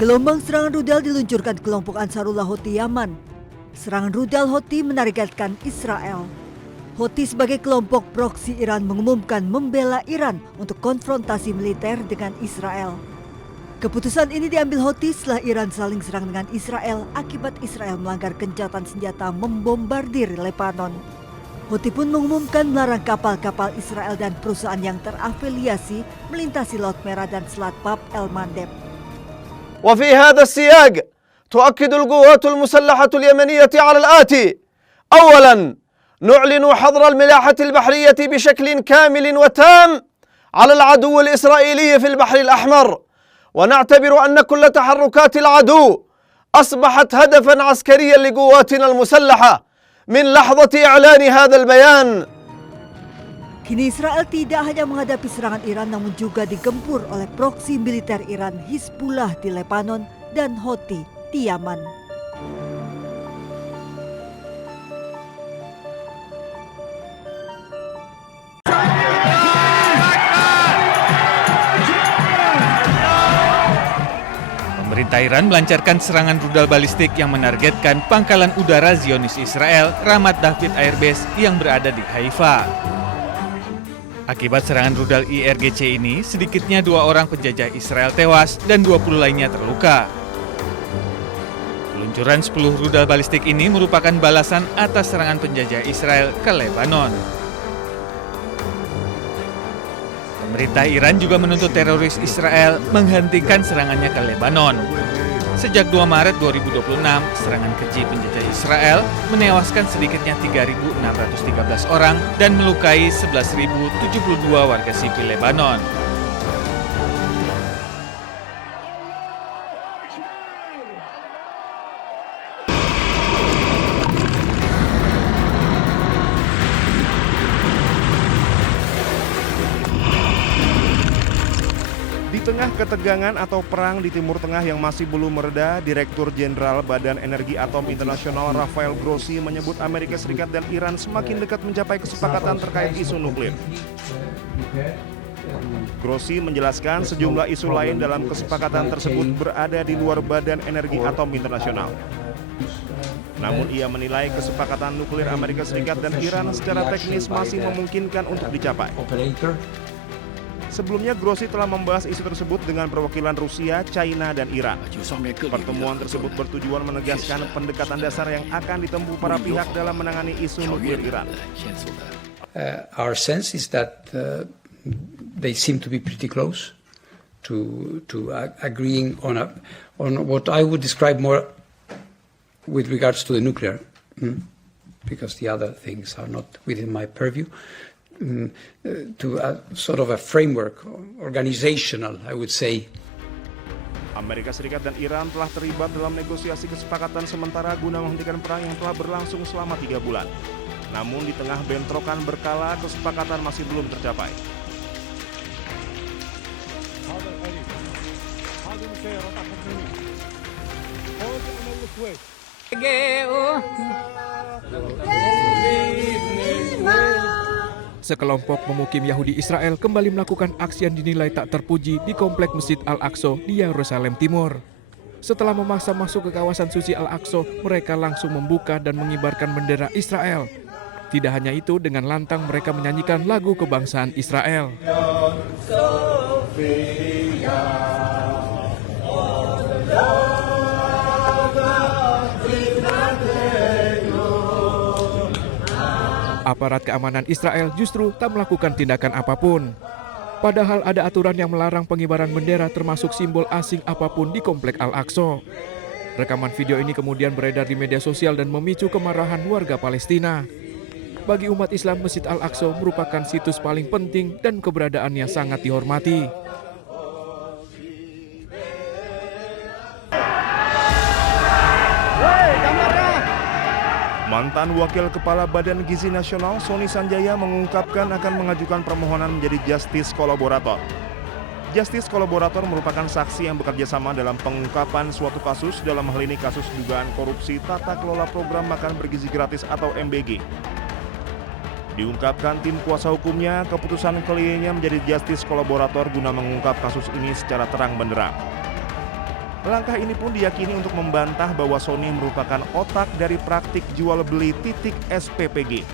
Gelombang serangan rudal diluncurkan kelompok Ansarullah Houthi Yaman. Serangan rudal Houthi menargetkan Israel. Houthi sebagai kelompok proksi Iran mengumumkan membela Iran untuk konfrontasi militer dengan Israel. Keputusan ini diambil Houthi setelah Iran saling serang dengan Israel akibat Israel melanggar gencatan senjata membombardir Lebanon. Houthi pun mengumumkan melarang kapal-kapal Israel dan perusahaan yang terafiliasi melintasi Laut Merah dan Selat Bab el-Mandeb. وفي هذا السياق تؤكد القوات المسلحة اليمنية على الآتي: أولاً، نعلن حظر الملاحة البحرية بشكل كامل وتام على العدو الإسرائيلي في البحر الأحمر، ونعتبر أن كل تحركات العدو أصبحت هدفاً عسكرياً لقواتنا المسلحة من لحظة إعلان هذا البيان. Kini Israel tidak hanya menghadapi serangan Iran namun juga digempur oleh proksi militer Iran Hizbullah di Lebanon dan Houthi di Yaman. Pemerintah Iran melancarkan serangan rudal balistik yang menargetkan pangkalan udara Zionis Israel Ramat David Air Base yang berada di Haifa. Akibat serangan rudal IRGC ini, sedikitnya 2 orang penjajah Israel tewas dan 20 lainnya terluka. Peluncuran 10 rudal balistik ini merupakan balasan atas serangan penjajah Israel ke Lebanon. Pemerintah Iran juga menuntut teroris Israel menghentikan serangannya ke Lebanon. Sejak 2 Maret 2026, serangan keji penjajah Israel menewaskan sedikitnya 3.613 orang dan melukai 11.072 warga sipil Lebanon. Di tengah ketegangan atau perang di Timur Tengah yang masih belum mereda, Direktur Jenderal Badan Energi Atom Internasional Rafael Grossi menyebut Amerika Serikat dan Iran semakin dekat mencapai kesepakatan terkait isu nuklir. Grossi menjelaskan sejumlah isu lain dalam kesepakatan tersebut berada di luar Badan Energi Atom Internasional. Namun ia menilai kesepakatan nuklir Amerika Serikat dan Iran secara teknis masih memungkinkan untuk dicapai. Sebelumnya, Grossi telah membahas isu tersebut dengan perwakilan Rusia, China, dan Iran. Pertemuan tersebut bertujuan menegaskan pendekatan dasar yang akan ditempuh para pihak dalam menangani isu nuklir Iran. Our sense is that they seem to be pretty close to agreeing on what I would describe more with regards to the nuclear, because the other things are not within my purview. To a sort of a framework, organizational, I would say. Amerika Serikat dan Iran telah terlibat dalam negosiasi kesepakatan sementara guna menghentikan perang yang telah berlangsung selama 3 bulan. Namun di tengah bentrokan berkala, kesepakatan masih belum tercapai. Sekelompok pemukim Yahudi Israel kembali melakukan aksi yang dinilai tak terpuji di komplek Masjid Al-Aqsa di Yerusalem Timur. Setelah memaksa masuk ke kawasan suci Al-Aqsa, mereka langsung membuka dan mengibarkan bendera Israel. Tidak hanya itu, dengan lantang mereka menyanyikan lagu kebangsaan Israel. Aparat keamanan Israel justru tak melakukan tindakan apapun. Padahal ada aturan yang melarang pengibaran bendera termasuk simbol asing apapun di komplek Al-Aqsa. Rekaman video ini kemudian beredar di media sosial dan memicu kemarahan warga Palestina. Bagi umat Islam, Masjid Al-Aqsa merupakan situs paling penting dan keberadaannya sangat dihormati. Mantan Wakil Kepala Badan Gizi Nasional Sony Sanjaya mengungkapkan akan mengajukan permohonan menjadi Justice Kolaborator. Justice Kolaborator merupakan saksi yang bekerja sama dalam pengungkapan suatu kasus, dalam hal ini kasus dugaan korupsi tata kelola program makan bergizi gratis atau MBG. Diungkapkan tim kuasa hukumnya, keputusan kliennya menjadi Justice Kolaborator guna mengungkap kasus ini secara terang benderang. Langkah ini pun diyakini untuk membantah bahwa Sony merupakan otak dari praktik jual beli titik SPPG.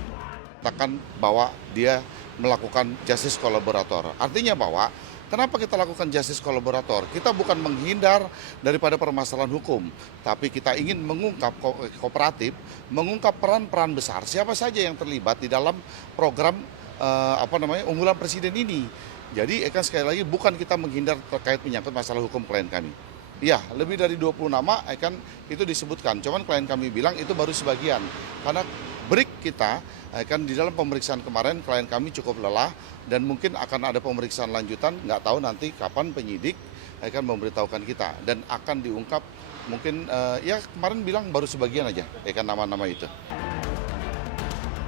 Katakan bahwa dia melakukan justice kolaborator. Artinya bahwa kenapa kita lakukan justice kolaborator? Kita bukan menghindar daripada permasalahan hukum, tapi kita ingin mengungkap kooperatif, mengungkap peran-peran besar siapa saja yang terlibat di dalam program unggulan presiden ini. Jadi sekali lagi bukan kita menghindar terkait menyangkut masalah hukum klien kami. Ya, lebih dari 20 nama itu disebutkan. Cuman klien kami bilang itu baru sebagian. Karena break kita di dalam pemeriksaan kemarin klien kami cukup lelah dan mungkin akan ada pemeriksaan lanjutan, nggak tahu nanti kapan penyidik akan memberitahukan kita dan akan diungkap mungkin kemarin bilang baru sebagian aja nama-nama itu.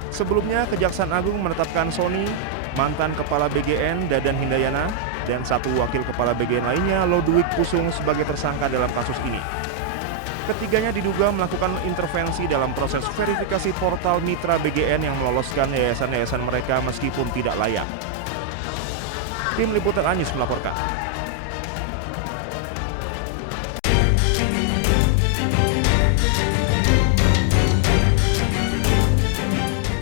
Sebelumnya, Kejaksaan Agung menetapkan Sony, mantan Kepala BGN Dadan Hindayana, dan satu wakil Kepala BGN lainnya, Lodwig Pusung, sebagai tersangka dalam kasus ini. Ketiganya diduga melakukan intervensi dalam proses verifikasi portal mitra BGN yang meloloskan yayasan-yayasan mereka meskipun tidak layak. Tim Liputan Anyus melaporkan.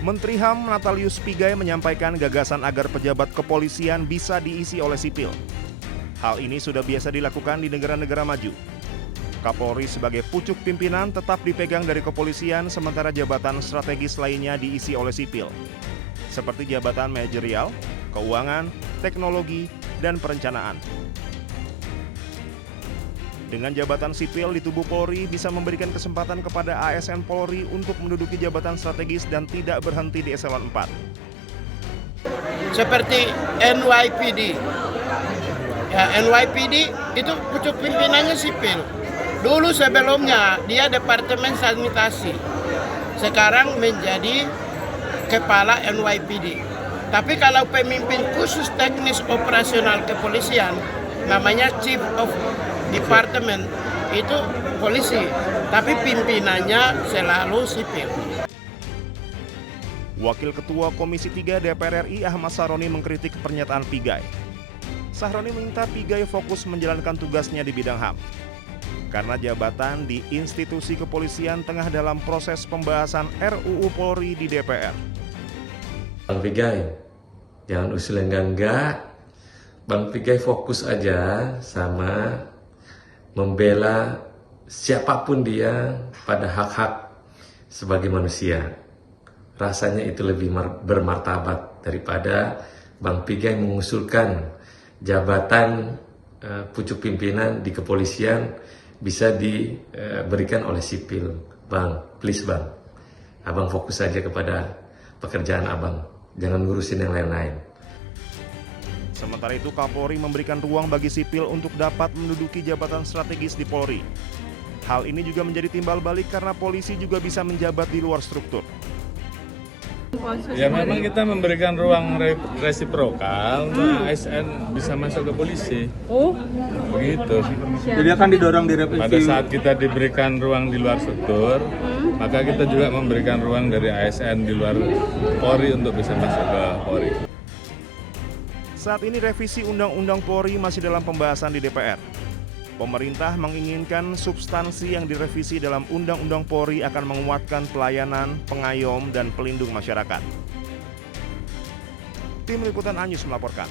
Menteri HAM Natalius Pigai menyampaikan gagasan agar pejabat kepolisian bisa diisi oleh sipil. Hal ini sudah biasa dilakukan di negara-negara maju. Kapolri sebagai pucuk pimpinan tetap dipegang dari kepolisian, sementara jabatan strategis lainnya diisi oleh sipil, seperti jabatan manajerial, keuangan, teknologi, dan perencanaan. Dengan jabatan sipil di tubuh Polri bisa memberikan kesempatan kepada ASN Polri untuk menduduki jabatan strategis dan tidak berhenti di eselon 4. Seperti NYPD. Ya, NYPD itu pucuk pimpinannya sipil. Dulu sebelumnya dia Departemen Sanitasi. Sekarang menjadi Kepala NYPD. Tapi kalau pemimpin khusus teknis operasional kepolisian namanya Chief of Department, itu polisi, tapi pimpinannya selalu sipil. Wakil Ketua Komisi 3 DPR RI Ahmad Sahroni mengkritik pernyataan Pigai. Sahroni minta Pigai fokus menjalankan tugasnya di bidang HAM. Karena jabatan di institusi kepolisian tengah dalam proses pembahasan RUU Polri di DPR. Bang Pigai, jangan usul yang enggak. Bang Pigai fokus aja sama membela siapapun dia pada hak-hak sebagai manusia. Rasanya itu lebih bermartabat daripada Bang Pigai mengusulkan jabatan pucuk pimpinan di kepolisian bisa diberikan oleh sipil. Bang, please Bang, Abang fokus saja kepada pekerjaan Abang, jangan ngurusin yang lain-lain. Sementara itu, Kapolri memberikan ruang bagi sipil untuk dapat menduduki jabatan strategis di Polri. Hal ini juga menjadi timbal balik karena polisi juga bisa menjabat di luar struktur. Ya memang kita memberikan ruang resiprokal, ASN bisa masuk ke polisi. Oh, begitu. Jadi akan didorong direvisi. Pada saat kita diberikan ruang di luar struktur, maka kita juga memberikan ruang dari ASN di luar Polri untuk bisa masuk ke Polri. Saat ini revisi Undang-Undang Polri masih dalam pembahasan di DPR. Pemerintah menginginkan substansi yang direvisi dalam Undang-Undang Polri akan menguatkan pelayanan, pengayom, dan pelindung masyarakat. Tim Liputan Anyus melaporkan.